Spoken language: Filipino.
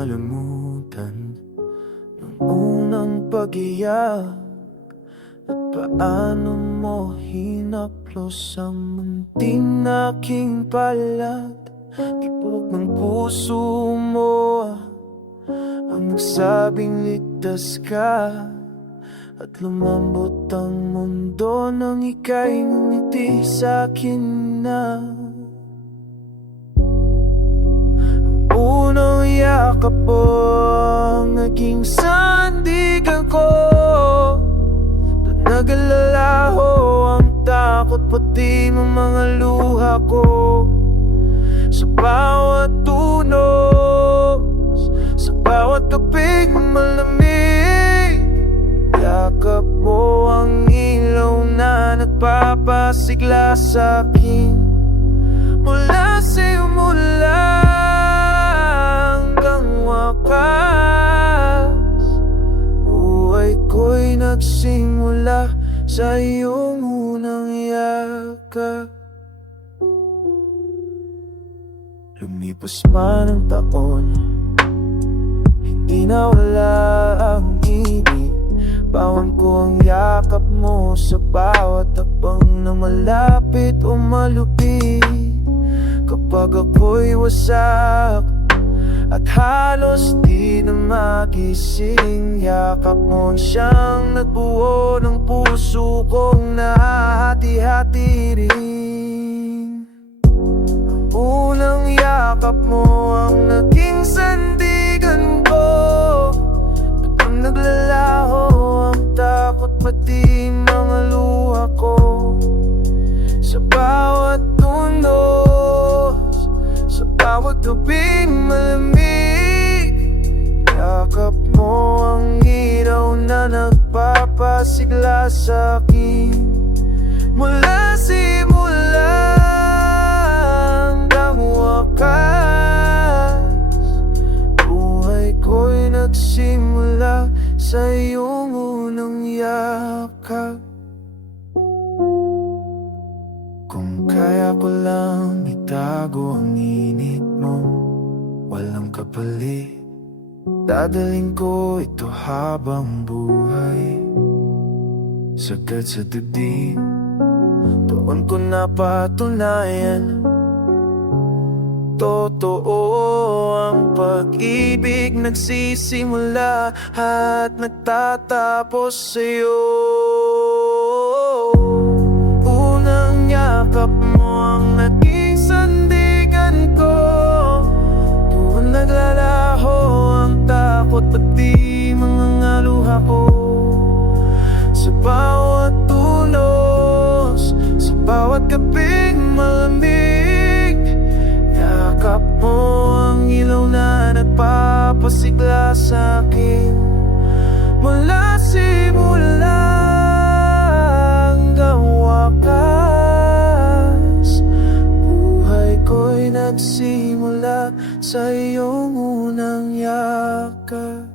malimutan ng unang pag-iyak at paano mo hinaplos ang munting aking palat. Tibok ng puso mo ang nagsabing ligtas ka, at lumambot ang mundo nang ika'y ngumiti sa'kin na. Unang yakap mo ang naging sandigan ko, doon naglalaho ang takot pati ng mga luha ko. Sa bawat tunos, sa bawat gabing malamig, yakap mo ang ilaw na nagpapasigla sa'kin. Mula simula hanggang wakas, buhay ko'y nagsimula sa iyong unang yakap. Lumipas man ang taon, hindi nawala ang ibig. Bawan ko ang yakap mo sa bawat hakbang na malapit o malupit. Kapag ako'y wasak at halos di na magising, yakap mo siyang nagbuo ng puso kong nahati-hati rin. Unang yakap mo ang naging sandigan ko, biglang naglalaho ang takot pati mga luha ko. Sa bawat tunos, sa bawat gabing malamig, yakap mo ang ilaw na nagpapasigla sa'kin. Mula simula hanggang wakas, buhay ko'y nagsimula sa iyong unang yakap. Kung kaya ko lang itago ang init mo, walang kapalit, dadaling ko ito habang buhay. Sagad sa dibdib, doon ko napatunayan, totoo ang pag-ibig, nagsisimula at nagtatapos sa'yo. Unang yakap mo ang naging sandigan ko, doon naglalaho ang takot pati mga luha ko. Sa bawat tulos, sa bawat gabing malamig, yakap mo ang ilaw na nagpapasigla sa'kin. Mula simula hanggang wakas, buhay ko'y nagsimula sa iyong unang yakap.